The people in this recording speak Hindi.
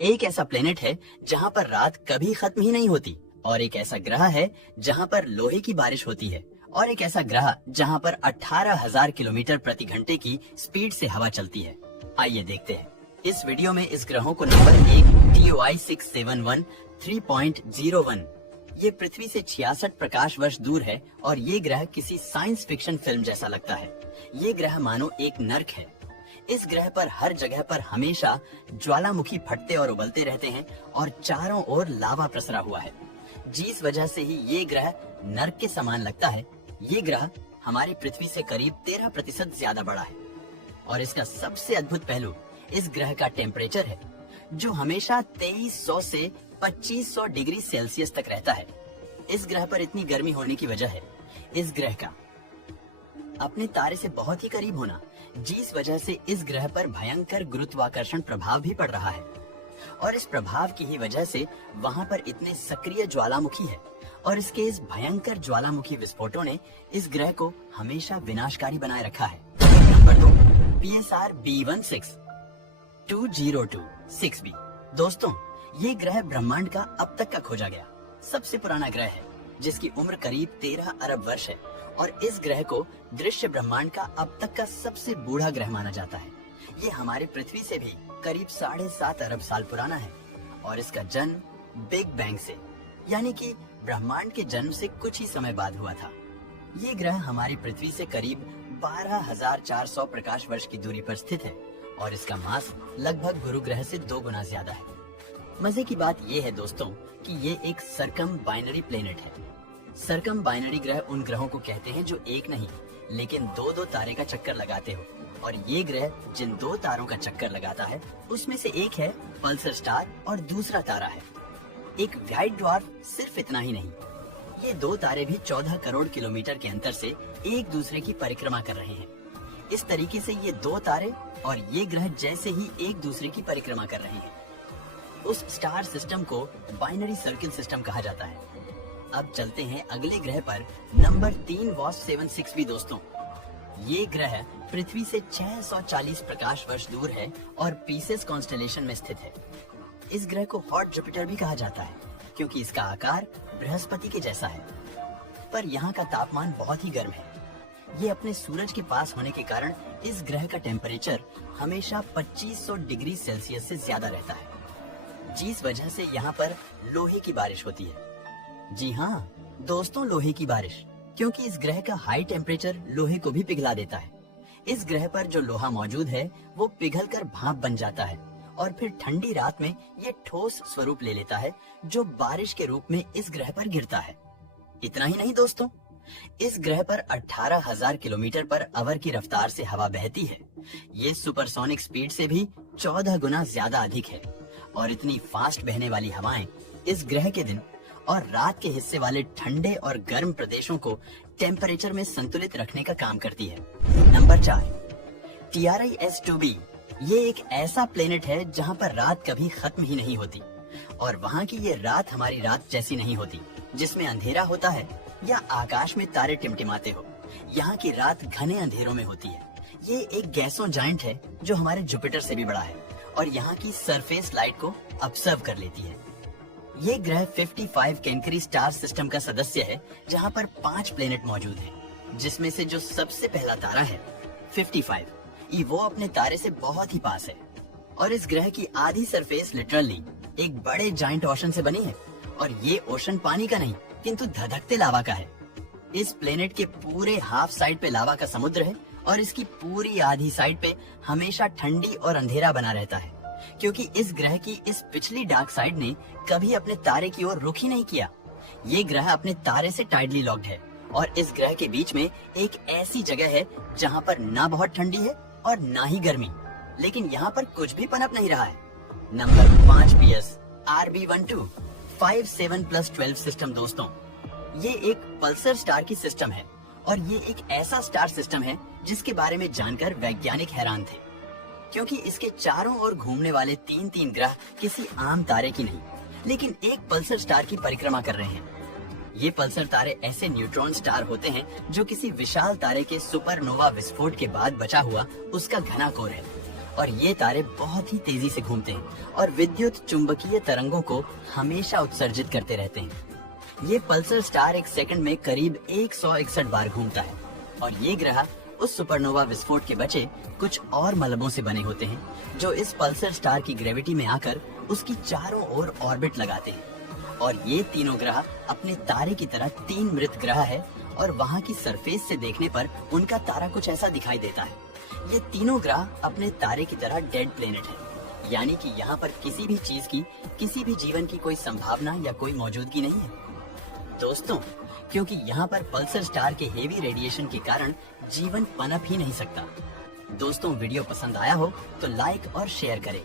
एक ऐसा प्लेनेट है जहाँ पर रात कभी खत्म ही नहीं होती, और एक ऐसा ग्रह है जहाँ पर लोहे की बारिश होती है, और एक ऐसा ग्रह जहाँ पर 18,000 किलोमीटर प्रति घंटे की स्पीड से हवा चलती है। आइए देखते हैं। इस वीडियो में इस ग्रहों को नंबर 1 TOI 671 3.01। ये पृथ्वी से 66 प्रकाश वर्ष दूर है और ये ग्रह किसी साइंस फिक्शन फिल्म जैसा लगता है। ये ग्रह मानो एक नर्क है। इस ग्रह पर हर जगह पर हमेशा ज्वालामुखी फटते और उबलते रहते हैं और चारों ओर लावा प्रसरा हुआ है, जिस वजह से ही ये ग्रह नर्क के समान लगता है। ये ग्रह हमारी पृथ्वी से करीब 13% ज्यादा बड़ा है, और इसका सबसे अद्भुत पहलू इस ग्रह का टेम्परेचर है, जो हमेशा 2300 से 2500 डिग्री सेल्सियस तक रहता है। इस ग्रह पर इतनी गर्मी होने की वजह है इस ग्रह का अपने तारे से बहुत ही करीब होना, जिस वजह से इस ग्रह पर भयंकर गुरुत्वाकर्षण प्रभाव भी पड़ रहा है, और इस प्रभाव की ही वजह से वहाँ पर इतने सक्रिय ज्वालामुखी है, और इसके इस भयंकर ज्वालामुखी विस्फोटों ने इस ग्रह को हमेशा विनाशकारी बनाए रखा है। Number 2 PSR B16 202 6b। दोस्तों, ये ग्रह ब्रह्मांड का अब तक का खोजा गया सबसे पुराना ग्रह है, जिसकी उम्र करीब 13 अरब वर्ष है, और इस ग्रह को दृश्य ब्रह्मांड का अब तक का सबसे बूढ़ा ग्रह माना जाता है। ये हमारे पृथ्वी से भी करीब 7.5 अरब साल पुराना है, और इसका जन्म बिग बैंग से, यानी कि ब्रह्मांड के जन्म से कुछ ही समय बाद हुआ था। ये ग्रह हमारी पृथ्वी से करीब 12,400 प्रकाश वर्ष की दूरी पर स्थित है, और इसका मास लगभग गुरु ग्रह से 2 गुना ज्यादा है। मजे की बात ये है दोस्तों कि ये एक सर्कम बाइनरी प्लेनेट है। सर्कम बाइनरी ग्रह उन ग्रहों को कहते हैं जो एक नहीं लेकिन 2-2 तारे का चक्कर लगाते हो, और ये ग्रह जिन 2 तारों का चक्कर लगाता है उसमें से एक है पल्सर स्टार और दूसरा तारा है एक व्हाइट ड्वार्फ। सिर्फ इतना ही नहीं, ये 2 तारे भी 14 करोड़ किलोमीटर के अंतर से एक दूसरे की परिक्रमा कर रहे हैं। इस तरीके से ये 2 तारे और ये ग्रह जैसे ही एक दूसरे की परिक्रमा कर रहे हैं। उस स्टार सिस्टम को बाइनरी सर्किल सिस्टम कहा जाता है। अब चलते हैं अगले ग्रह पर, नंबर 3 WASP-76 भी। दोस्तों, ये ग्रह पृथ्वी से 640 प्रकाश वर्ष दूर है और पीसेस कॉन्स्टेलेशन में स्थित है। इस ग्रह को हॉट जुपिटर भी कहा जाता है, क्योंकि इसका आकार बृहस्पति के जैसा है, पर यहाँ का तापमान बहुत ही गर्म है। ये अपने सूरज के पास होने के कारण इस ग्रह का टेम्परेचर हमेशा 2500 डिग्री सेल्सियस से ज्यादा रहता है, जिस वजह से यहाँ पर लोहे की बारिश होती है। जी हाँ दोस्तों, लोहे की बारिश, क्योंकि इस ग्रह का हाई टेम्परेचर लोहे को भी पिघला देता है। इस ग्रह पर जो लोहा मौजूद है वो पिघलकर भाप बन जाता है, और फिर ठंडी रात में ये ठोस स्वरूप ले लेता है, जो बारिश के रूप में इस ग्रह पर गिरता है। इतना ही नहीं दोस्तों, इस ग्रह पर 18,000 किलोमीटर पर आवर की रफ्तार से हवा बहती है। ये सुपरसोनिक स्पीड से भी 14 गुना ज्यादा अधिक है, और इतनी फास्ट बहने वाली हवाएं इस ग्रह के दिन और रात के हिस्से वाले ठंडे और गर्म प्रदेशों को टेम्परेचर में संतुलित रखने का काम करती है। Number 4 TRI-S2b। ये एक ऐसा प्लेनेट है जहाँ पर रात कभी खत्म ही नहीं होती, और वहाँ की ये रात हमारी रात जैसी नहीं होती, जिसमें अंधेरा होता है या आकाश में तारे टिमटिमाते हो। यहाँ की रात घने अंधेरों में होती है। ये एक गैसों जाइंट है जो हमारे जुपिटर से भी बड़ा है, और यहाँ की सरफेस लाइट को ऑब्जर्व कर लेती है। ये ग्रह 55 कैंकरी स्टार सिस्टम का सदस्य है, जहाँ पर 5 प्लेनेट मौजूद हैं, जिसमें से जो सबसे पहला तारा है 55, ये वो अपने तारे से बहुत ही पास है, और इस ग्रह की आधी सरफेस लिटरली एक बड़े जाइंट ओशन से बनी है, और ये ओशन पानी का नहीं किंतु धधकते लावा का है। इस प्लेनेट के पूरे हाफ साइड पे लावा का समुद्र है, और इसकी पूरी आधी साइड पे हमेशा ठंडी और अंधेरा बना रहता है, क्योंकि इस ग्रह की इस पिछली डार्क साइड ने कभी अपने तारे की ओर रुख ही नहीं किया। ये ग्रह अपने तारे से टाइडली लॉक्ड है, और इस ग्रह के बीच में एक ऐसी जगह है जहाँ पर ना बहुत ठंडी है और ना ही गर्मी, लेकिन यहाँ पर कुछ भी पनप नहीं रहा है। Number 5 PS RB12 57+12 system. दोस्तों, ये एक पल्सर स्टार की सिस्टम है, और ये एक ऐसा स्टार सिस्टम है जिसके बारे में जानकर वैज्ञानिक हैरान थे, क्योंकि इसके चारों ओर घूमने वाले 3-3 ग्रह किसी आम तारे की नहीं, लेकिन एक पल्सर स्टार की परिक्रमा कर रहे हैं। ये पल्सर तारे ऐसे न्यूट्रॉन स्टार होते हैं जो किसी विशाल तारे के सुपरनोवा विस्फोट के बाद बचा हुआ उसका घना कोर है, और ये तारे बहुत ही तेजी से घूमते हैं और विद्युत चुंबकीय तरंगों को हमेशा उत्सर्जित करते रहते हैं। ये पल्सर स्टार एक सेकंड में करीब 161 बार घूमता है और ये ग्रह उस सुपरनोवा विस्फोट के बचे कुछ और मलबों से बने होते हैं जो इस पल्सर स्टार की ग्रेविटी में आकर उसकी चारों ओर ऑर्बिट लगाते हैं। और ये तीनों ग्रह अपने तारे की तरह 3 मृत ग्रह है और वहाँ की सरफेस से देखने पर उनका तारा कुछ ऐसा दिखाई देता है। ये तीनों ग्रह अपने तारे की तरह डेड प्लेनेट है, यानी कि यहाँ पर किसी भी चीज की, किसी भी जीवन की कोई संभावना या कोई मौजूदगी नहीं है दोस्तों, क्योंकि यहाँ पर पल्सर स्टार के हेवी रेडिएशन के कारण जीवन पनप ही नहीं सकता। दोस्तों, वीडियो पसंद आया हो तो लाइक और शेयर करें